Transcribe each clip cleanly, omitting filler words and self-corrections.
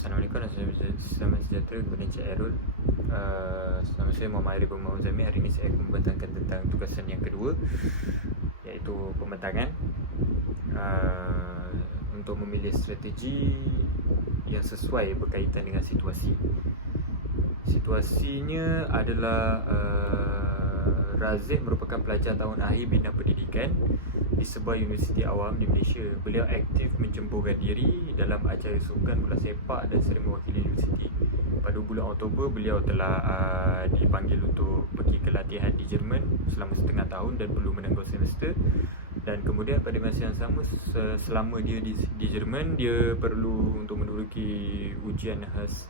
Assalamualaikum dan selamat sejahtera kepada Encik Airul. Nama saya Muhammad Arif Muhammad Zami. Hari ini saya akan membentangkan tentang tugasan yang kedua, iaitu pembentangan untuk memilih strategi yang sesuai berkaitan dengan situasi. Situasinya adalah Razif merupakan pelajar tahun akhir Bina Pendidikan di sebuah universiti awam di Malaysia. Beliau aktif mencemburkan diri dalam acara sukan bola sepak dan sering mewakili universiti. Pada bulan Oktober, beliau telah dipanggil untuk pergi ke latihan di Jerman selama setengah tahun dan perlu menanggung semester. Dan kemudian pada masa yang sama, selama dia di Jerman, dia perlu untuk menduduki ujian khas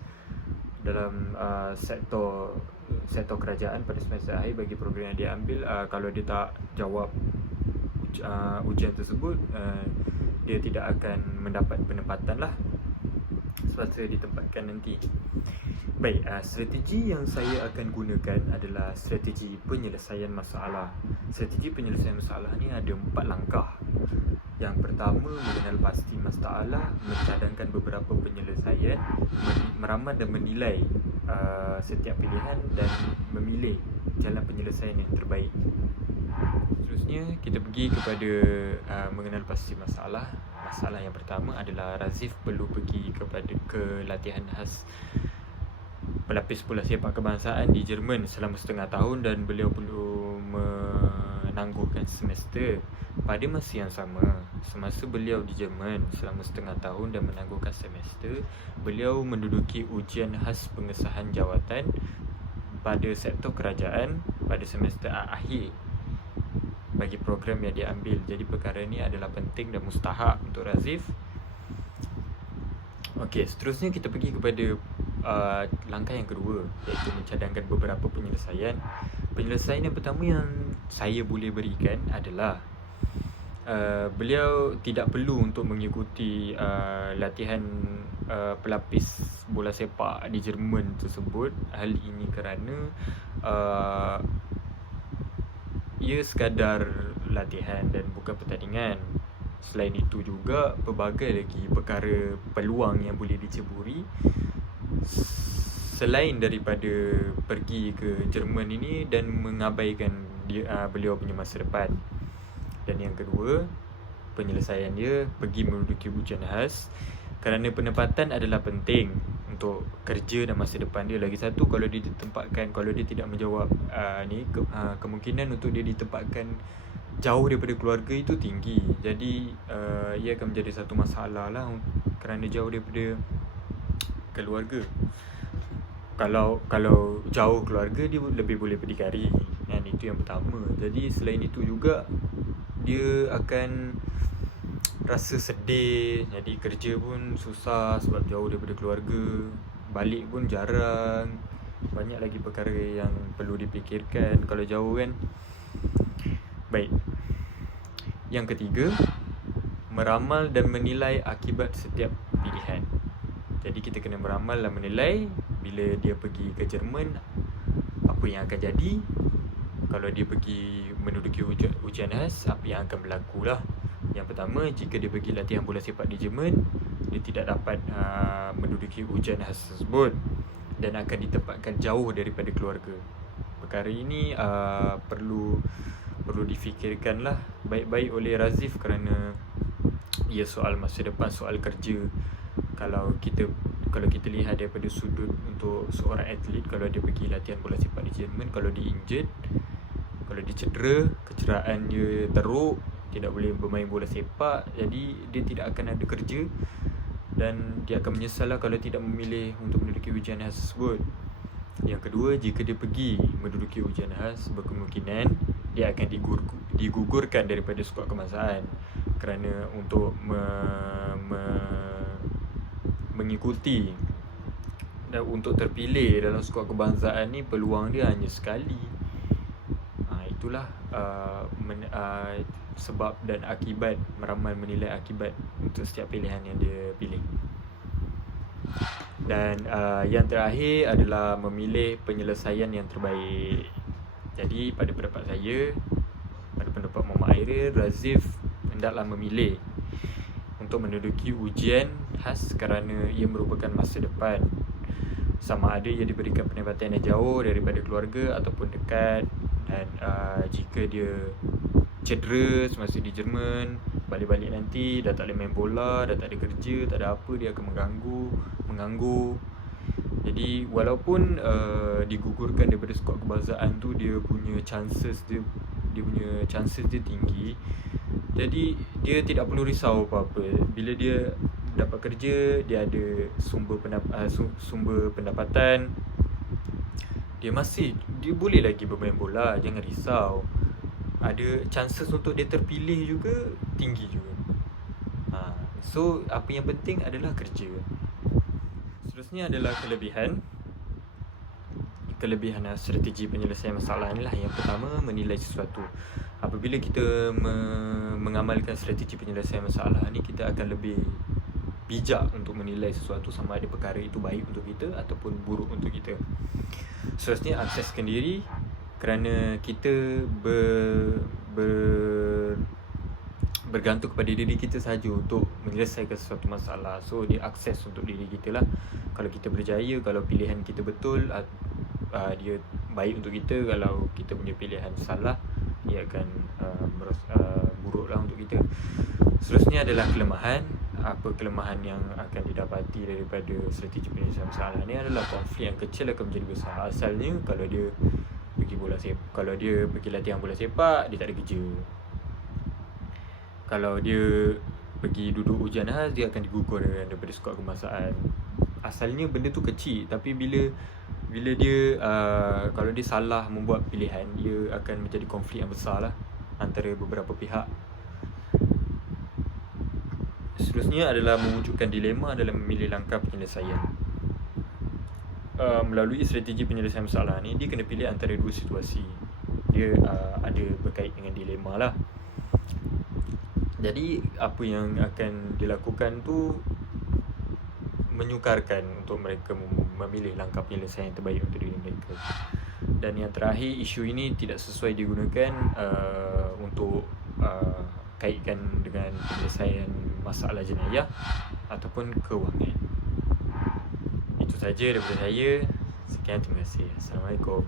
dalam sektor kerajaan pada semester akhir bagi program yang dia ambil. Kalau dia tak jawab ujian tersebut, dia tidak akan mendapat penempatan lah semasa ditempatkan nanti. Baik, strategi yang saya akan gunakan adalah strategi penyelesaian masalah. Strategi penyelesaian masalah ni ada 4 langkah. Yang pertama, mengenal pasti masalah, mencadangkan beberapa penyelesaian, meramal dan menilai setiap pilihan dan memilih jalan penyelesaian yang terbaik. Seterusnya, kita pergi kepada mengenal pasti masalah. Masalah yang pertama adalah Razif perlu pergi ke latihan khas pelapis bola sepak kebangsaan di Jerman selama setengah tahun dan beliau perlu menangguhkan semester. Pada masa yang sama, semasa beliau di Jerman selama setengah tahun dan menangguhkan semester, beliau menduduki ujian khas pengesahan jawatan pada sektor kerajaan pada semester akhir bagi program yang dia ambil. Jadi perkara ini adalah penting dan mustahak untuk Razif. Okey, seterusnya kita pergi kepada langkah yang kedua, iaitu mencadangkan beberapa penyelesaian. Penyelesaian yang pertama yang saya boleh berikan adalah beliau tidak perlu untuk mengikuti latihan pelapis bola sepak di Jerman tersebut. Hal ini kerana ia sekadar latihan dan bukan pertandingan. Selain itu juga, pelbagai lagi perkara peluang yang boleh diceburi selain daripada pergi ke Jerman ini dan mengabaikan beliau punya masa depan. Dan yang kedua, penyelesaian dia pergi menduduki ujian khas kerana penempatan adalah penting untuk kerja dan masa depan dia. Lagi satu, kalau dia ditempatkan, kalau dia tidak menjawab kemungkinan untuk dia ditempatkan jauh daripada keluarga itu tinggi. Jadi ia akan menjadi satu masalah lah kerana jauh daripada keluarga. Kalau jauh keluarga, dia lebih boleh berdikari, kan? Itu yang pertama. Jadi selain itu juga, dia akan rasa sedih. Jadi kerja pun susah sebab jauh daripada keluarga, balik pun jarang. Banyak lagi perkara yang perlu dipikirkan kalau jauh, kan. Baik, yang ketiga, meramal dan menilai akibat setiap pilihan. Jadi kita kena meramal dan menilai bila dia pergi ke Jerman, apa yang akan jadi. Kalau dia pergi menduduki ujian khas, apa yang akan berlaku lah. Yang pertama, jika dia pergi latihan bola sepak di Jerman, dia tidak dapat menduduki ujian khas tersebut dan akan ditempatkan jauh daripada keluarga. Perkara ini perlu difikirkan lah baik-baik oleh Razif kerana ia soal masa depan, soal kerja. Kalau kita lihat daripada sudut untuk seorang atlet, kalau dia pergi latihan bola sepak di Jerman, kalau dia injured, kalau dia cedera, kecederaan dia teruk, tidak boleh bermain bola sepak, jadi dia tidak akan ada kerja dan dia akan menyesal lah kalau tidak memilih untuk menduduki ujian khas tersebut. Yang kedua, jika dia pergi menduduki ujian khas, berkemungkinan dia akan digugurkan daripada skuad kebangsaan kerana untuk mengikuti dan untuk terpilih dalam skuad kebangsaan ni, peluang dia hanya sekali. Itulah sebab dan akibat, meramal menilai akibat untuk setiap pilihan yang dia pilih. Dan yang terakhir adalah memilih penyelesaian yang terbaik. Jadi pada pendapat saya, pada pendapat Muhammad Airil, Razif hendaklah memilih untuk menduduki ujian khas kerana ia merupakan masa depan. Sama ada ia diberikan penempatan yang jauh daripada keluarga ataupun dekat. Dan jika dia cedera semasa di Jerman, balik-balik nanti dah tak boleh main bola, dah tak ada kerja, tak ada apa, dia akan menganggur. Jadi walaupun digugurkan daripada skuad kebangsaan tu, dia punya chances dia tinggi. Jadi dia tidak perlu risau apa-apa. Bila dia dapat kerja, dia ada sumber pendapatan, dia boleh lagi bermain bola. Jangan risau. Ada chances untuk dia terpilih juga tinggi juga. So apa yang penting adalah kerja. Seterusnya adalah kelebihan strategi penyelesaian masalah ni lah. Yang pertama, menilai sesuatu. Apabila kita mengamalkan strategi penyelesaian masalah ni, kita akan lebih bijak untuk menilai sesuatu sama ada perkara itu baik untuk kita ataupun buruk untuk kita. Seterusnya, akseskan diri, kerana kita bergantung kepada diri kita sahaja untuk menyelesaikan sesuatu masalah. So dia akses untuk diri kita lah. Kalau kita berjaya, kalau pilihan kita betul, dia baik untuk kita. Kalau kita punya pilihan salah, dia akan buruk lah untuk kita. Seterusnya adalah kelemahan. Apa kelemahan yang akan didapati daripada strategi penyelesaian masalah ni adalah konflik yang kecil akan menjadi besar. Asalnya kalau dia pergi latihan bola sepak, dia tak ada kerja. Kalau dia pergi duduk ujian khas, dia akan digugur daripada skuad kebangsaan. Asalnya benda tu kecil, tapi bila dia kalau dia salah membuat pilihan, dia akan menjadi konflik yang besar lah antara beberapa pihak. Seterusnya adalah mewujudkan dilema dalam memilih langkah penyelesaian. Melalui strategi penyelesaian masalah ni, dia kena pilih antara dua situasi. Dia ada berkait dengan dilema lah. Jadi apa yang akan dilakukan tu menyukarkan untuk mereka memilih langkah penyelesaian yang terbaik untuk diri mereka. Dan yang terakhir, isu ini tidak sesuai digunakan untuk kaitkan dengan penyelesaian masalah jenayah ataupun kewangan. Itu saja daripada saya. Sekian, terima kasih. Assalamualaikum.